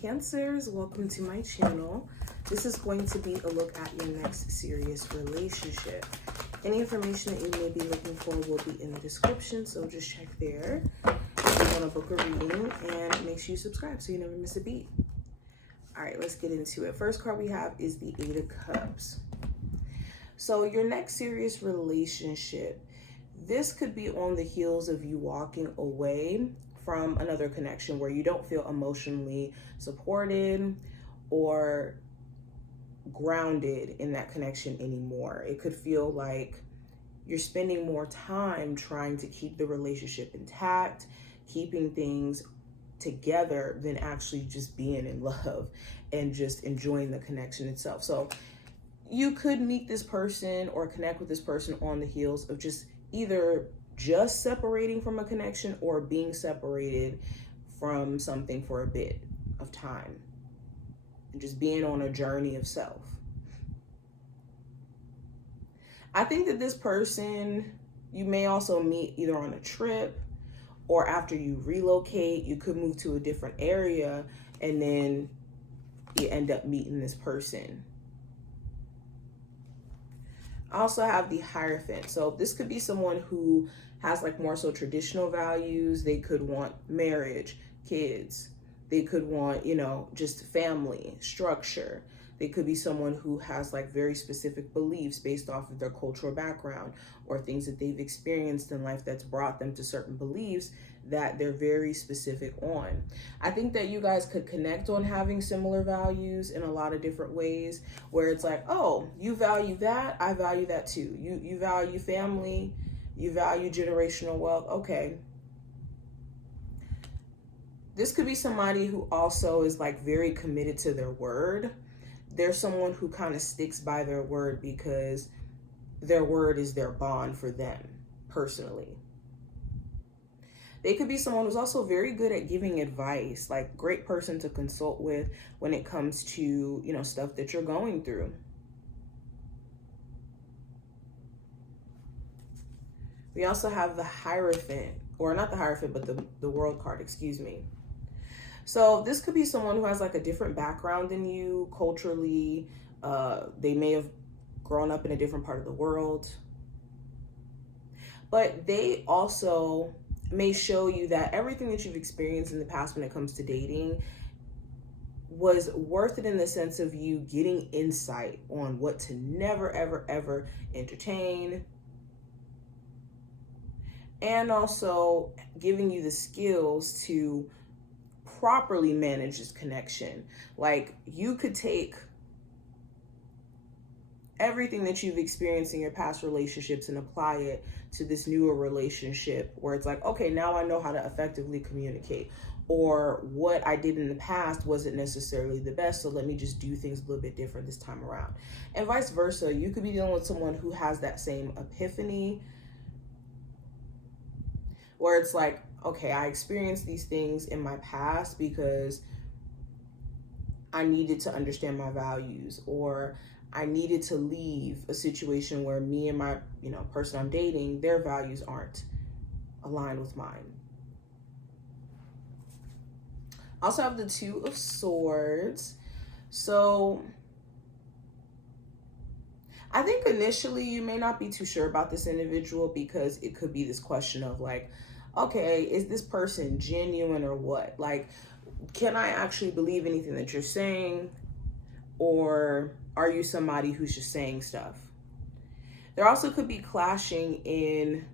Cancers, welcome to my channel. This is going to be a look at your next serious relationship. Any information that you may be looking for will be in the description, so just check there if you want to book a reading, and make sure you subscribe so you never miss a beat. All right, let's get into it. First card we have is the Eight of Cups. So your next serious relationship, this could be on the heels of you walking away from another connection where you don't feel emotionally supported or grounded in that connection anymore. It could feel like you're spending more time trying to keep the relationship intact, keeping things together, than actually just being in love and just enjoying the connection itself. So you could meet this person or connect with this person on the heels of just either just separating from a connection or being separated from something for a bit of time and just being on a journey of self. I think that this person you may also meet either on a trip or after you relocate. You could move to a different area and then you end up meeting this person. I also have the Hierophant. So this could be someone who has like more so traditional values. They could want marriage, kids. They could want, just family, structure. They could be someone who has like very specific beliefs based off of their cultural background or things that they've experienced in life that's brought them to certain beliefs that they're very specific on. I think that you guys could connect on having similar values in a lot of different ways, where it's like, oh, you value that, I value that too. You value family, you value generational wealth. Okay. This could be somebody who also is like very committed to their word. They're someone who kind of sticks by their word because their word is their bond for them personally. They could be someone who's also very good at giving advice, like great person to consult with when it comes to, stuff that you're going through. We also have the Hierophant, or not the Hierophant, but the World card, excuse me. So this could be someone who has like a different background than you culturally. They may have grown up in a different part of the world, but they also may show you that everything that you've experienced in the past when it comes to dating was worth it, in the sense of you getting insight on what to never, ever, ever entertain, and also giving you the skills to properly manage this connection. Like, you could take everything that you've experienced in your past relationships and apply it to this newer relationship, where it's like, okay, now I know how to effectively communicate, or what I did in the past wasn't necessarily the best, so let me just do things a little bit different this time around. And vice versa. You could be dealing with someone who has that same epiphany, where it's like, okay, I experienced these things in my past because I needed to understand my values, or I needed to leave a situation where me and my, person I'm dating, their values aren't aligned with mine. I also have the Two of Swords. So I think initially you may not be too sure about this individual, because it could be this question of like, okay, is this person genuine or what? Like, can I actually believe anything that you're saying? Or are you somebody who's just saying stuff? There also could be clashing in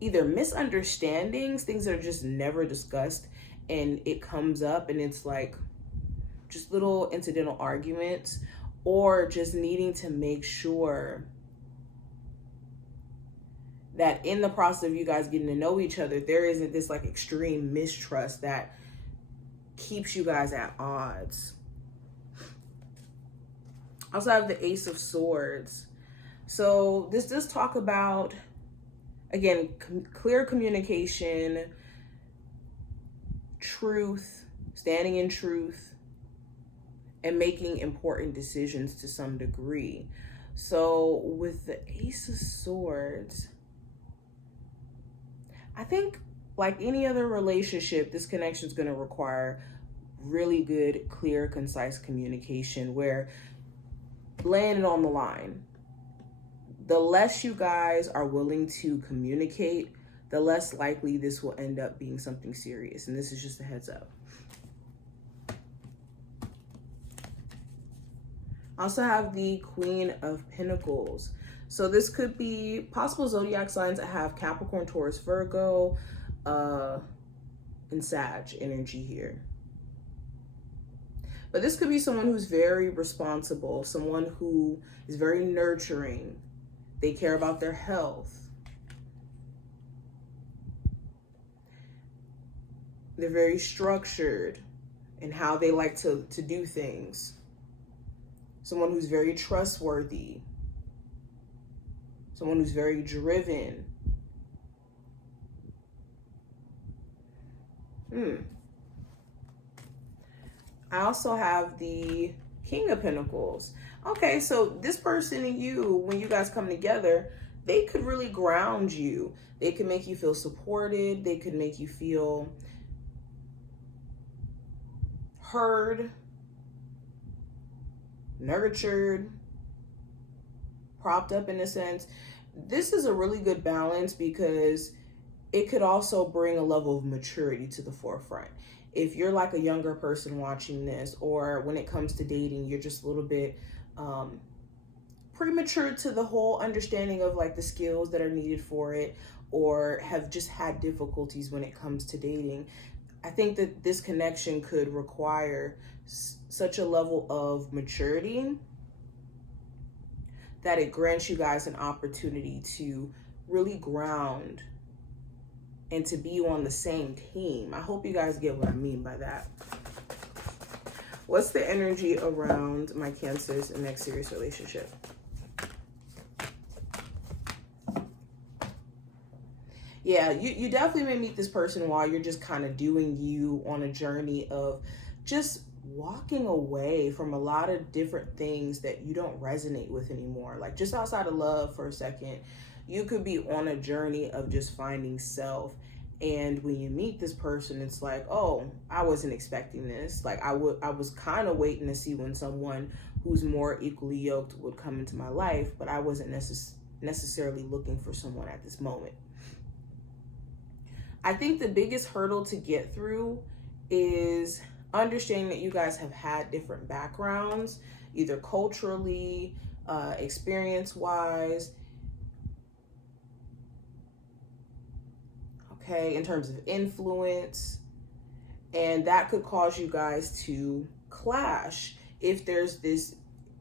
either misunderstandings, things that are just never discussed, and it comes up and it's like just little incidental arguments, or just needing to make sure that in the process of you guys getting to know each other, there isn't this like extreme mistrust that keeps you guys at odds. I also have the Ace of Swords. So this does talk about, again, clear communication, truth, standing in truth, and making important decisions to some degree. So with the Ace of Swords, I think like any other relationship, this connection is going to require really good, clear, concise communication where laying it on the line. The less you guys are willing to communicate, the less likely this will end up being something serious. And this is just a heads up. I also have the Queen of Pentacles. So this could be possible zodiac signs that have Capricorn, Taurus, Virgo, and Sag energy here. But this could be someone who's very responsible, someone who is very nurturing. They care about their health. They're very structured in how they like to do things. Someone who's very trustworthy. Someone who's very driven. I also have the King of Pentacles. Okay, so this person and you, when you guys come together, they could really ground you. They could make you feel supported. They could make you feel heard, nurtured, propped up in a sense. This is a really good balance because it could also bring a level of maturity to the forefront. If you're like a younger person watching this, or when it comes to dating, you're just a little bit premature to the whole understanding of like the skills that are needed for it, or have just had difficulties when it comes to dating, I think that this connection could require such a level of maturity that it grants you guys an opportunity to really ground and to be on the same team. I hope you guys get what I mean by that. What's the energy around my Cancer's next serious relationship? Yeah, you definitely may meet this person while you're just kind of doing you on a journey of just walking away from a lot of different things that you don't resonate with anymore. Like just outside of love for a second, you could be on a journey of just finding self. And when you meet this person, it's like, oh, I wasn't expecting this. Like I was kind of waiting to see when someone who's more equally yoked would come into my life, but I wasn't necessarily looking for someone at this moment. I think the biggest hurdle to get through is understanding that you guys have had different backgrounds, either culturally, experience-wise, okay, in terms of influence, and that could cause you guys to clash if there's this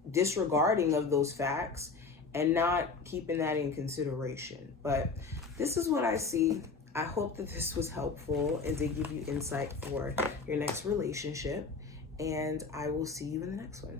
disregarding of those facts and not keeping that in consideration. But this is what I see. I hope that this was helpful and did give you insight for your next relationship, and I will see you in the next one.